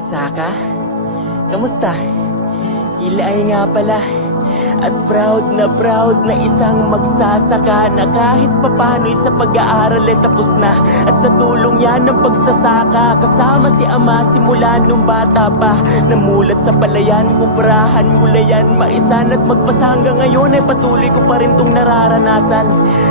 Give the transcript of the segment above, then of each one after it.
Kasaka? Kamusta? Kilay nga pala. At proud na isang magsasaka na kahit papano'y sa pag-aaral ay tapos na. At sa tulong yan ng pagsasaka, kasama si ama simula nung bata pa. Namulat sa palayan, kuprahan, gulayan, maisan at magpasa hanggang ngayon ay patuloy ko pa rin tong nararanasan.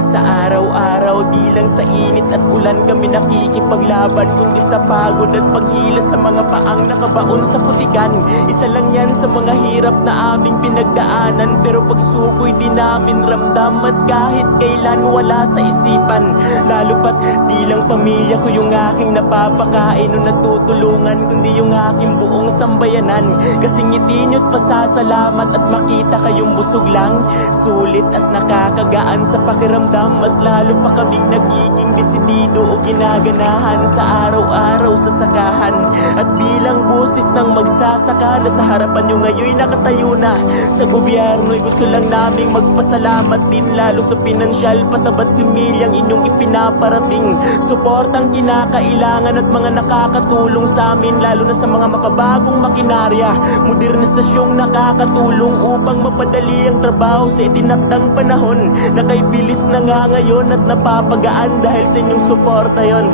Sa araw-araw, di lang sa init at ulan kami nakikipaglaban, kundi sa pagod at paghila sa mga paang nakabaon sa putikan. Isa lang yan sa mga hirap na aming pinagdaanan, pero pagsuko'y di namin ramdam at kahit kailan wala sa isipan. Lalo pat di lang pamilya ko yung aking napapakain o natutulungan, kundi yung aking buong sambayanan. Kasi ngiti nyo't pasasalamat at makita kayong busog lang, sulit at nakakagaan sa pakiramdam. Mas lalo pa kaming nagiging desidido o ginaganahan sa araw-araw sa sakahan. At bilang busis ng magsasaka na sa harapan nyo ngayon nakatayo na sa gobyerno, gusto lang naming magpasalamat din, lalo sa pinansyal patabat similyang inyong ipinaparating. Suportang kinakailangan at mga nakakatulong sa amin, lalo na sa mga makabagong makinarya, modernisasyong nakakatulong upang mapadali ang trabaho sa itinakdang panahon na kay bilis na nga ngayon at napapagaan dahil sa inyong suporta yon.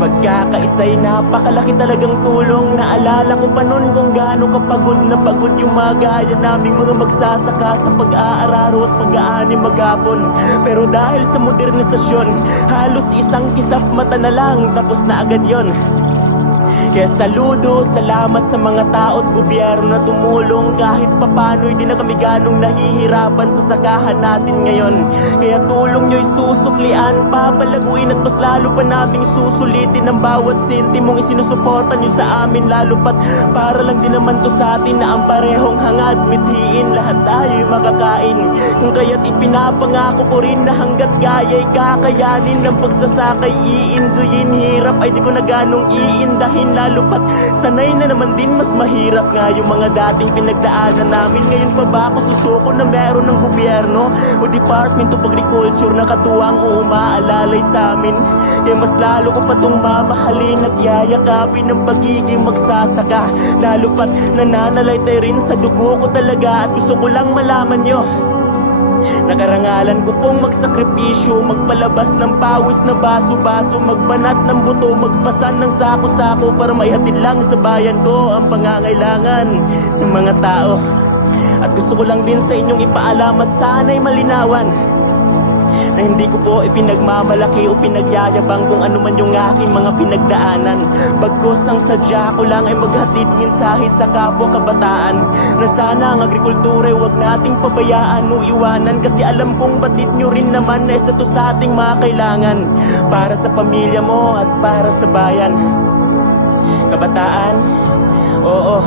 Magkakaisa'y napakalaki talagang tulong. Naalala ko pa nun kung gaano kapagod na pagod yung mga gaya naming mga magsasaka sa pag-aararo at pag-aani maghapon. Pero dahil sa modernisasyon, halos isang kisap mata na lang tapos na agad yon. Kaya saludo, salamat sa mga tao at gobyerno na tumulong. Kahit papano'y di na kami ganong nahihirapan sa sakahan natin ngayon. Kaya tulong nyo'y susuklian, papalaguin at mas lalo pa naming susulitin ang bawat sentimong isinusuporta nyo sa amin. Lalo pat para lang din naman to sa atin na ang parehong hangad mithiin, lahat tayo'y makakain. Kung kaya't ipinapangako ko rin na hanggat gaya'y kakayanin ng pagsasakay iinsuyin. Hirap ay di ko na ganong iindahin, lalo pat sanay na naman din mas mahirap nga yung mga dating pinagdaanan namin. Ngayon pa ba ako susuko na meron ng gobyerno o Department of Agriculture na katuwang umaalalay sa amin? Kaya mas lalo ko pa tong mamahalin at yayakapin ng pagiging magsasaka, lalo pat nananalaytay rin sa dugo ko talaga. At gusto ko lang malaman nyo, nakarangalan ko pong magsakripisyo, magpalabas ng pawis na baso-baso, magbanat ng buto, magpasan ng sako-sako para maihatid lang sa bayan ko ang pangangailangan ng mga tao. At gusto ko lang din sa inyong ipaalam at sana'y malinawan na hindi ko po ipinagmamalaki o pinagyayabang kung ano man yung aking mga pinagdaanan. Bagkus ang sadya ko lang ay maghatid mensahe sa kapwa kabataan na sana ang agrikultura ay huwag nating pabayaan o iwanan. Kasi alam kong batid nyo rin naman na isa to sa ating mga kailangan para sa pamilya mo at para sa bayan. Kabataan, oo,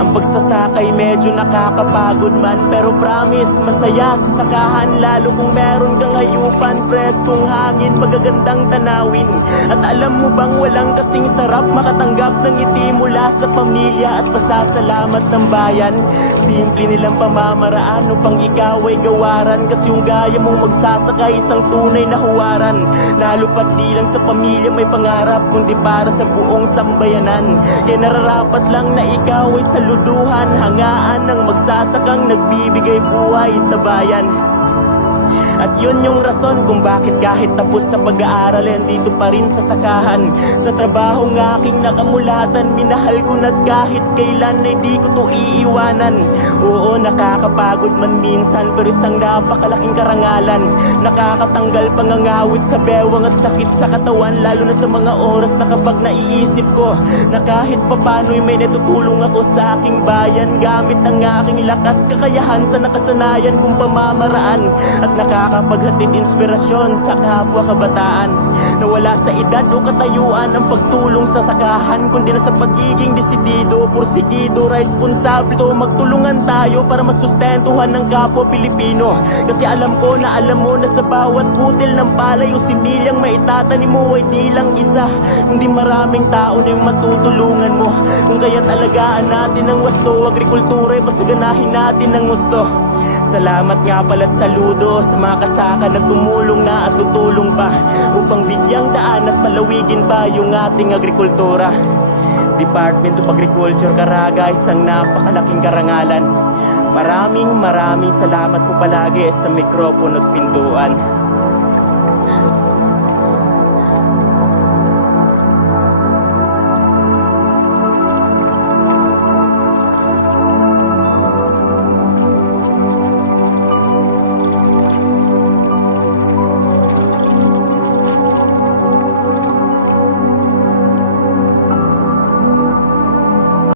ang pagsasakay medyo nakakapagod man, pero promise masaya sa sakahan, lalo kung meron kang hayupan, preskong hangin, magagandang tanawin. At alam mo bang walang kasing sarap makatanggap ng ngiti mula sa pamilya at pasasalamat ng bayan? Simple nilang pamamaraan upang ikaw ay gawaran, kasi yung gaya mong magsasakay isang tunay na huwaran. Lalo pat di lang sa pamilya may pangarap, kundi para sa buong sambayanan. Kaya nararapat lang na ikaw ay saluduhan, hangaan ng magsasakang nagbibigay buhay sa bayan. At yun yung rason kung bakit kahit tapos sa pag-aaral dito pa rin sa sakahan. Sa trabahong aking nakamulatan, minahal ko na't kahit kailan ay di ko to iiwanan. Oo, nakakapagod man minsan, pero isang napakalaking karangalan. Nakakatanggal pangangawit sa bewang at sakit sa katawan, lalo na sa mga oras na kapag naiisip ko na kahit papano'y may natutulong ako sa aking bayan, gamit ang aking lakas, kakayahan sa nakasanayan kong pamamaraan. At nakakapaghatid inspirasyon sa kapwa kabataan na wala sa edad o katayuan ang pagtulong sa sakahan, kundi na sa pagiging desidido, porsigido, responsable. Magtulungan tayo para masustentuhan ng kapwa Pilipino. Kasi alam ko na alam mo na sa bawat butil ng palay o similyang maitatanim mo ay di lang isa, kundi maraming tao na yung matutulungan mo. Kung kaya't alagaan natin ang wasto, agrikultura ay pasaganahin natin ng gusto. Salamat nga pala't saludo sa mga kasaka na tumulong na at tutulong pa upang bigyang daan at palawigin pa yung ating agrikultura. Department of Agriculture Caraga, isang napakalaking karangalan. Maraming salamat po palagi sa mikropono at pintuan.